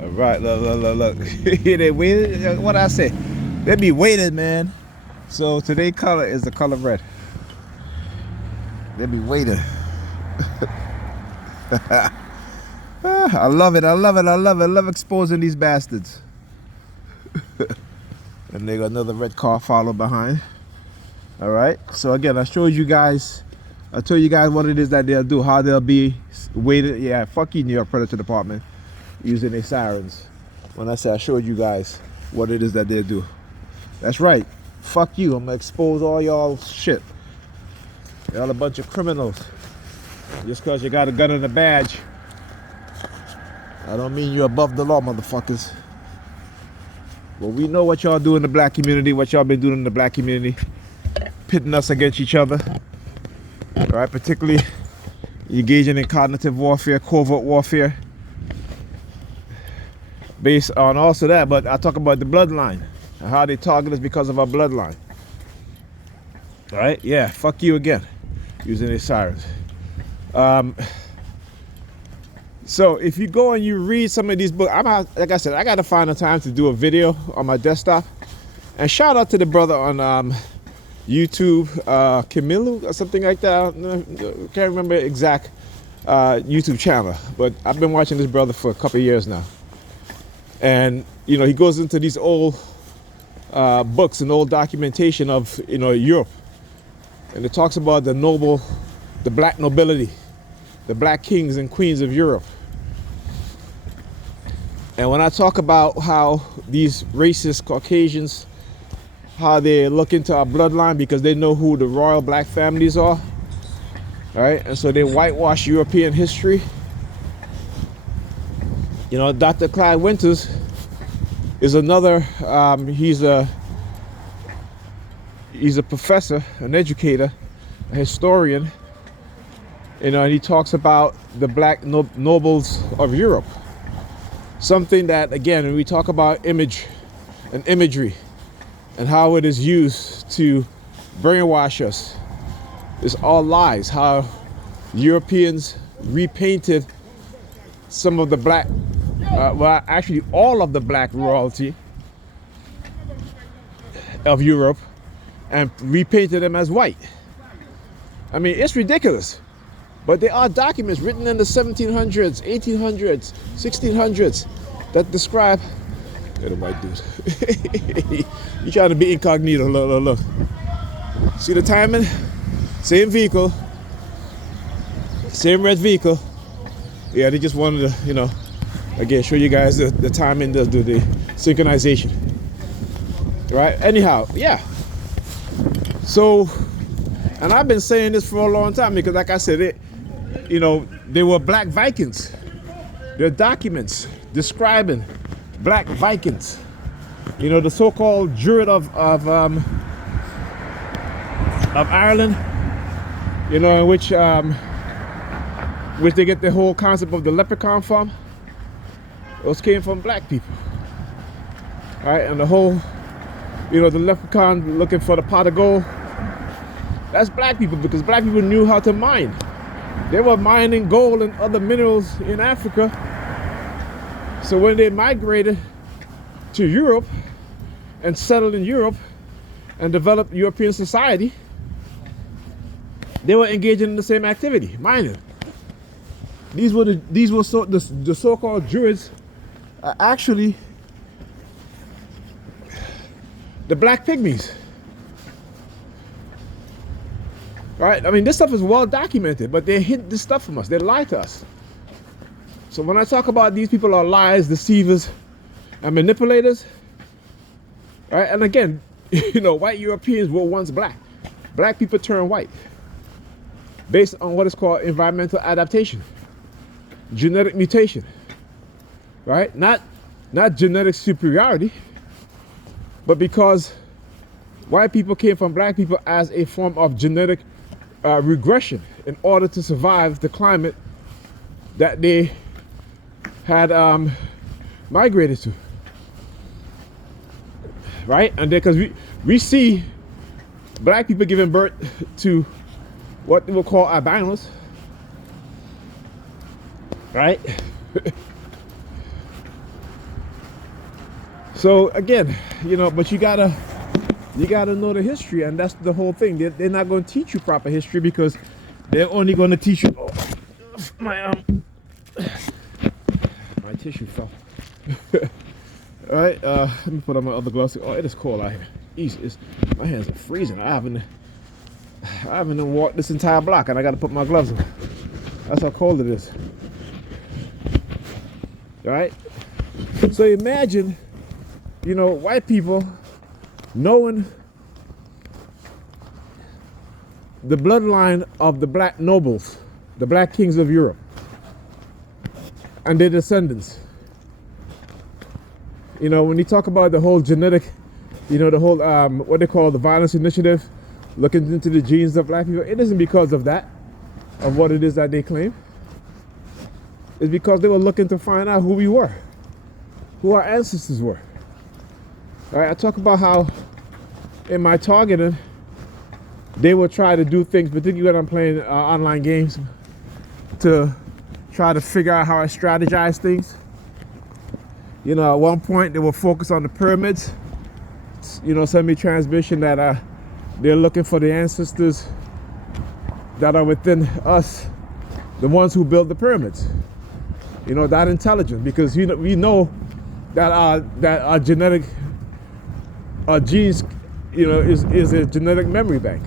All right, look. They waited. What I say? They be waited, man. So today color is the color red. They be waiting. I love it. I love exposing these bastards. And they got another red car followed behind. All right. So again, I told you guys what it is that they'll do, how they'll be waited. Yeah, fuck you, New York Predator Department, using their sirens. When I say I showed you guys what it is that they'll do. That's right. Fuck you. I'm gonna expose all y'all shit. Y'all a bunch of criminals. Just cause you got a gun and a badge, I don't mean you're above the law, motherfuckers. But we know what y'all do in the black community, what y'all been doing in the black community, pitting us against each other. All right, particularly engaging in cognitive warfare, covert warfare, based on also that. But I talk about the bloodline and how they target us because of our bloodline. All right, yeah, fuck you again, using their sirens. So if you go and you read some of these books, like I said, I got to find the time to do a video on my desktop. And shout out to the brother on YouTube, Camilu or something like that. I can't remember exact YouTube channel, but I've been watching this brother for a couple of years now. And you know, he goes into these old books and old documentation of, you know, Europe, and it talks about the black nobility, the black kings and queens of Europe. And when I talk about how these racist Caucasians, how they look into our bloodline because they know who the royal black families are, all right? And so they whitewash European history. You know, Dr. Clyde Winters is another, he's a professor, an educator, a historian, you know, and he talks about the black nobles of Europe. Something that, again, when we talk about image and imagery and how it is used to brainwash us, it's all lies. How Europeans repainted some of the black, well, actually all of the black royalty of Europe and repainted them as white. I mean, it's ridiculous. But there are documents written in the 1700s, 1800s, 1600s that describe. Look at the white dude. You trying to be incognito. Look. See the timing? Same vehicle. Same red vehicle. Yeah, they just wanted to, you know, again, show you guys the timing, do the synchronization. Right? Anyhow, yeah. So, and I've been saying this for a long time because, like I said, you know, they were black Vikings. There are documents describing black Vikings. You know, the so-called Druid of Ireland. You know, in which they get the whole concept of the leprechaun from. Those came from black people. All right, and the whole, you know, the leprechaun looking for the pot of gold. That's black people, because black people knew how to mine. They were mining gold and other minerals in Africa. So when they migrated to Europe and settled in Europe and developed European society, they were engaging in the same activity, mining. These were the so-called Druids are actually the black pygmies. Right? I mean, this stuff is well documented, but they hid this stuff from us. They lie to us. So when I talk about these people are liars, deceivers, and manipulators, right? And again, you know, white Europeans were once black. Black people turn white based on what is called environmental adaptation, genetic mutation, right? Not genetic superiority, but because white people came from black people as a form of genetic regression in order to survive the climate that they had migrated to, right? And then, because we see black people giving birth to what they will call albinos, right? So again, but you gotta know the history, and that's the whole thing. They're not going to teach you proper history because they're only going to teach you. Oh, my tissue fell. All right, let me put on my other gloves. Oh, it is cold out here. Jeez, my hands are freezing. I haven't walked this entire block, and I got to put my gloves on. That's how cold it is. All right. So imagine, white people knowing the bloodline of the black nobles, the black kings of Europe, and their descendants. When you talk about the whole genetic, the whole, what they call the violence initiative, looking into the genes of black people, it isn't because of that, of what it is that they claim. It's because they were looking to find out who we were, who our ancestors were. All right, I talk about how in my targeting, they will try to do things, particularly when I'm playing online games, to try to figure out how I strategize things. At one point they will focus on the pyramids. Send me transmission that they're looking for the ancestors that are within us, the ones who built the pyramids. That intelligence, because we know that our genetic genes, is a genetic memory bank.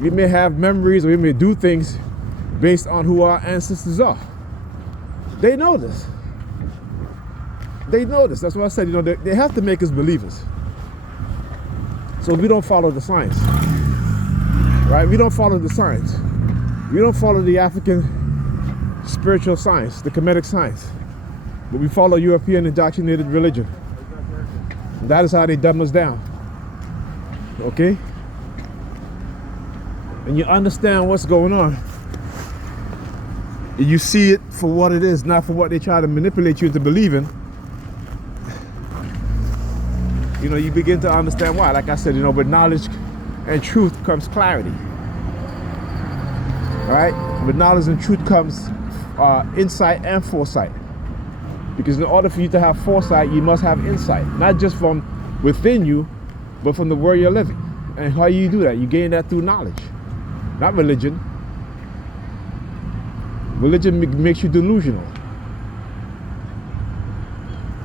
We may have memories, or we may do things based on who our ancestors are. They know this. They know this. That's why I said, they have to make us believers. So we don't follow the science, right? We don't follow the science. We don't follow the African spiritual science, the Kemetic science, but we follow European indoctrinated religion. And that is how they dumb us down. Okay? And you understand what's going on. And you see it for what it is, not for what they try to manipulate you into believing. You begin to understand why. Like I said, with knowledge and truth comes clarity. All right? With knowledge and truth comes insight and foresight. Because in order for you to have foresight, you must have insight. Not just from within you, but from the world you're living. And how you do that? You gain that through knowledge, not religion. Religion makes you delusional.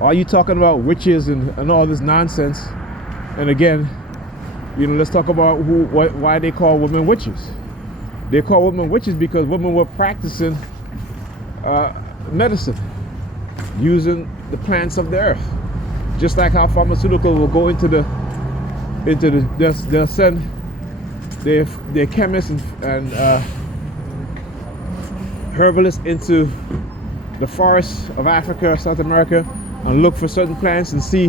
Are you talking about witches and all this nonsense? And again, let's talk about why they call women witches. They call women witches because women were practicing medicine, using the plants of the earth. Just like how pharmaceuticals will go they'll send their chemists and herbalists into the forests of Africa, South America, and look for certain plants and see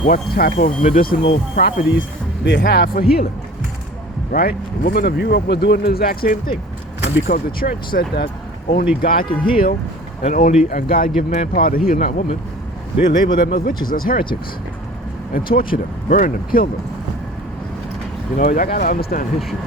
what type of medicinal properties they have for healing. Right? The women of Europe were doing the exact same thing. And because the church said that only God can heal, and God give man power to heal, not women, they label them as witches, as heretics, and torture them, burn them, kill them. Y'all gotta understand history.